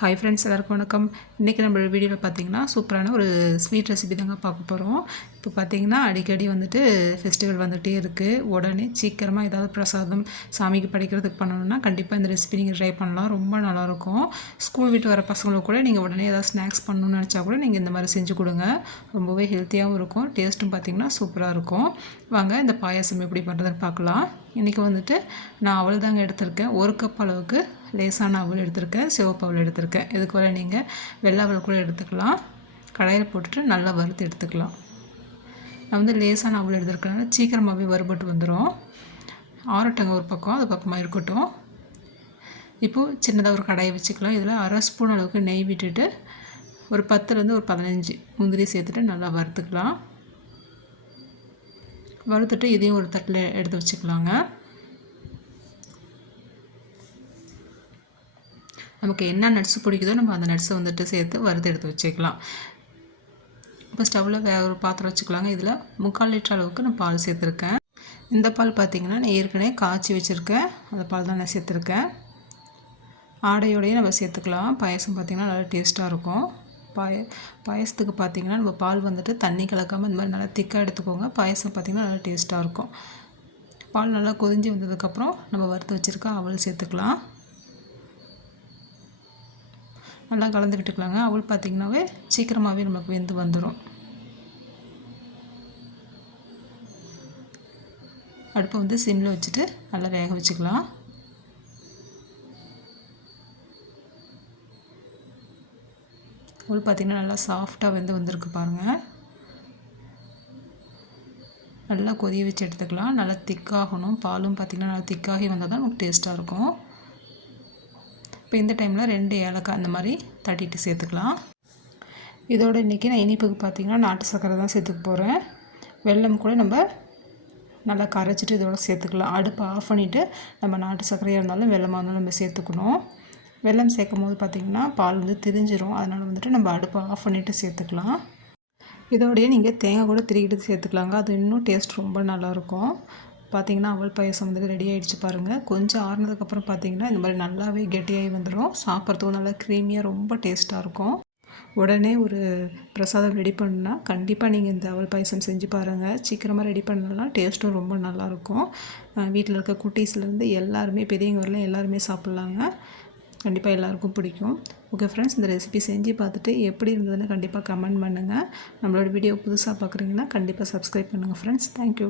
Hi friends எல்லாருக்கும் வணக்கம். இன்றைக்கி நம்ம வீடியோவில் பார்த்தீங்கன்னா சூப்பரான ஒரு ஸ்வீட் ரெசிபி தாங்க பார்க்க போகிறோம் இப்போ பார்த்தீங்கன்னா அடிக்கடி வந்துட்டு ஃபெஸ்டிவல் வந்துகிட்டே இருக்குது உடனே சீக்கிரமாக ஏதாவது பிரசாதம் சாமிக்கு படைக்கிறதுக்கு பண்ணணும்னா கண்டிப்பாக இந்த ரெசிபி நீங்கள் ட்ரை பண்ணலாம். ரொம்ப நல்லாயிருக்கும். ஸ்கூல் விட்டு வர பசங்களுக்கு கூட நீங்கள் உடனே ஏதாவது ஸ்நாக்ஸ் பண்ணணும்னு நினச்சா கூட நீங்கள் இந்த மாதிரி செஞ்சு கொடுங்க. ரொம்பவே ஹெல்த்தியாகவும் இருக்கும். டேஸ்ட்டும் பார்த்திங்கன்னா சூப்பராக இருக்கும். வாங்க இந்த பாயாசம் எப்படி பண்ணுறதுன்னு பார்க்கலாம். இன்றைக்கி வந்துட்டு நான் அவள் தாங்க எடுத்திருக்கேன். ஒரு கப் அளவுக்கு லேசான அவள் எடுத்திருக்கேன். சிவப்பு அவள் எடுத்திருக்கேன். இதுக்கு வரை நீங்கள் வெள்ளை அவள் கூட எடுத்துக்கலாம். கடையில் போட்டுட்டு நல்லா வறுத்து எடுத்துக்கலாம். நான் வந்து லேசான அவள் எடுத்துருக்கனால சீக்கிரமாகவே வறுபட்டு வந்துடும் ஆரட்டங்க ஒரு பக்கம் அது பக்கமாக இருக்கட்டும். இப்போது சின்னதாக ஒரு கடாயை வச்சுக்கலாம். இதில் அரை ஸ்பூன் அளவுக்கு நெய் விட்டுட்டு ஒரு பத்துலேருந்து ஒரு பதினஞ்சு முந்திரி சேர்த்துட்டு நல்லா வறுத்துக்கலாம். வறுத்துட்டு இதையும் ஒரு தட்டில் எடுத்து வச்சுக்கலாங்க. நமக்கு என்ன நட்ஸு பிடிக்குதோ நம்ம அந்த நட்ஸை வந்துட்டு சேர்த்து வறுத்து எடுத்து வச்சுக்கலாம். இப்போ ஸ்டவ்வில் வேறு ஒரு பாத்திரம் வச்சுக்கலாங்க. இதில் முக்கால் லிட்டர் அளவுக்கு நான் பால் சேர்த்துருக்கேன். இந்த பால் பார்த்திங்கன்னா நான் ஏற்கனவே காய்ச்சி வச்சுருக்கேன். அந்த பால் தான் நான் சேர்த்துருக்கேன். ஆடையோடையே நம்ம சேர்த்துக்கலாம். பாயசம் பார்த்திங்கன்னா நல்லா டேஸ்ட்டாக இருக்கும். பாய பாயசத்துக்கு பார்த்திங்கன்னா நம்ம பால் வந்துட்டு தண்ணி கலக்காமல் இந்த மாதிரி நல்லா திக்காக எடுத்துக்கோங்க. பாயசம் பார்த்திங்கன்னா நல்லா டேஸ்ட்டாக இருக்கும். பால் நல்லா கொதிஞ்சு வந்ததுக்கப்புறம் நம்ம வறுத்து வச்சுருக்க அவல் சேர்த்துக்கலாம். நல்லா கலந்து விட்டுக்கலாங்க அவள் பார்த்திங்கனாவே சீக்கிரமாகவே நமக்கு வெந்து வந்துடும் அடுப்பை வந்து சிம்மில் வச்சுட்டு நல்லா வேக வச்சுக்கலாம். அவள் பார்த்திங்கன்னா நல்லா சாஃப்டாக வந்து வந்திருக்கு பாருங்கள் நல்லா கொதிய வச்சு எடுத்துக்கலாம். நல்லா திக்காகணும் பாலும் பார்த்திங்கன்னா நல்லா திக்காகி வந்தால் தான் நமக்கு டேஸ்ட்டாக இருக்கும். இப்போ இந்த டைமில் ரெண்டு ஏலக்காய் அந்த மாதிரி தட்டிட்டு சேர்த்துக்கலாம். இதோட இன்றைக்கி நான் இனிப்புக்கு பார்த்திங்கன்னா நாட்டு சர்க்கரை தான் சேர்த்துக்க போகிறேன் வெல்லம் கூட நம்ம நல்லா கரைச்சிட்டு இதோட சேர்த்துக்கலாம். அடுப்பை ஆஃப் பண்ணிவிட்டு நம்ம நாட்டு சர்க்கரையாக இருந்தாலும் வெள்ளமாக இருந்தாலும் நம்ம சேர்த்துக்கணும். வெள்ளம் சேர்க்கும் போது பார்த்திங்கன்னா பால் வந்து திரிஞ்சிரும். அதனால் வந்துட்டு நம்ம அடுப்பை ஆஃப் பண்ணிவிட்டு சேர்த்துக்கலாம். இதோடய நீங்கள் தேங்காய் கூட திரிக்கிட்டு சேர்த்துக்கலாங்க. அது இன்னும் டேஸ்ட் ரொம்ப நல்லாயிருக்கும். பார்த்திங்கன்னா அவல் பாயசம் வந்து ரெடி ஆகிடுச்சு பாருங்கள் கொஞ்சம் ஆறுனதுக்கப்புறம் பார்த்திங்கன்னா இந்த மாதிரி நல்லாவே கெட்டியாகி வந்துடும் சாப்பிட்றதுக்கும் நல்லா க்ரீமியாக ரொம்ப டேஸ்ட்டாக இருக்கும். உடனே ஒரு பிரசாதம் ரெடி பண்ணால் கண்டிப்பாக நீங்கள் இந்த அவல் பாயசம் செஞ்சு பாருங்கள் சீக்கிரமாக ரெடி பண்ணலாம் டேஸ்ட்டும் ரொம்ப நல்லாயிருக்கும். வீட்டில் இருக்க குட்டீஸ்லேருந்து எல்லாருமே பெரியவங்க வரலாம் எல்லாருமே சாப்பிட்லாங்க. கண்டிப்பாக எல்லாருக்கும் பிடிக்கும். ஓகே ஃப்ரெண்ட்ஸ் இந்த ரெசிபி செஞ்சு பார்த்துட்டு எப்படி இருந்ததுன்னு கண்டிப்பாக கமெண்ட் பண்ணுங்கள் நம்மளோட வீடியோ புதுசாக பார்க்குறீங்கன்னா கண்டிப்பாக சப்ஸ்கிரைப் பண்ணுங்கள் ஃப்ரெண்ட்ஸ் தேங்க்யூ